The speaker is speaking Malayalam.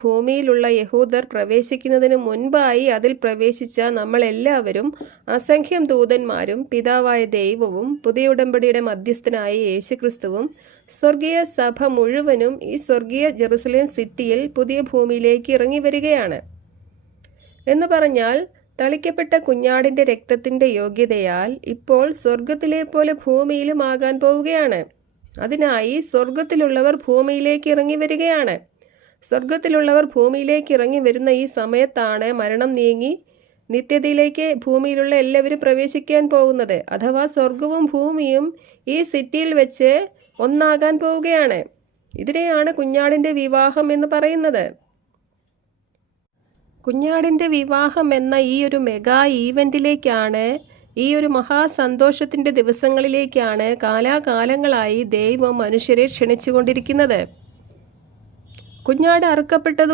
ഭൂമിയിലുള്ള യഹൂദർ പ്രവേശിക്കുന്നതിന് മുൻപായി അതിൽ പ്രവേശിച്ച നമ്മളെല്ലാവരും അസംഖ്യം ദൂതന്മാരും പിതാവായ ദൈവവും പുതിയ ഉടമ്പടിയുടെ മധ്യസ്ഥനായ യേശുക്രിസ്തുവും സ്വർഗീയ സഭ മുഴുവനും ഈ സ്വർഗീയ ജെറുസലേം സിറ്റിയിൽ പുതിയ ഭൂമിയിലേക്ക് ഇറങ്ങി വരികയാണ്. എന്ന് പറഞ്ഞാൽ തളിക്കപ്പെട്ട കുഞ്ഞാടിൻ്റെ രക്തത്തിൻ്റെ യോഗ്യതയാൽ ഇപ്പോൾ സ്വർഗത്തിലെ പോലെ ഭൂമിയിലും ആകാൻ പോവുകയാണ്. അതിനായി സ്വർഗത്തിലുള്ളവർ ഭൂമിയിലേക്ക് ഇറങ്ങി വരികയാണ്. സ്വർഗത്തിലുള്ളവർ ഭൂമിയിലേക്ക് ഇറങ്ങി വരുന്ന ഈ സമയത്താണ് മരണം നീങ്ങി നിത്യതയിലേക്ക് ഭൂമിയിലുള്ള എല്ലാവരും പ്രവേശിക്കാൻ പോകുന്നത്. അഥവാ സ്വർഗവും ഭൂമിയും ഈ സിറ്റിയിൽ വെച്ച് ഒന്നാകാൻ പോവുകയാണ്. ഇതിനെയാണ് കുഞ്ഞാടിൻ്റെ വിവാഹം എന്ന് പറയുന്നത്. കുഞ്ഞാടിൻ്റെ വിവാഹം എന്ന ഈ ഒരു മെഗാ ഈവൻറ്റിലേക്കാണ്, ഈ ഒരു മഹാസന്തോഷത്തിൻ്റെ ദിവസങ്ങളിലേക്കാണ് കാലാകാലങ്ങളായി ദൈവം മനുഷ്യരെ ക്ഷണിച്ചുകൊണ്ടിരിക്കുന്നത്. കുഞ്ഞാട് അറുക്കപ്പെട്ടത്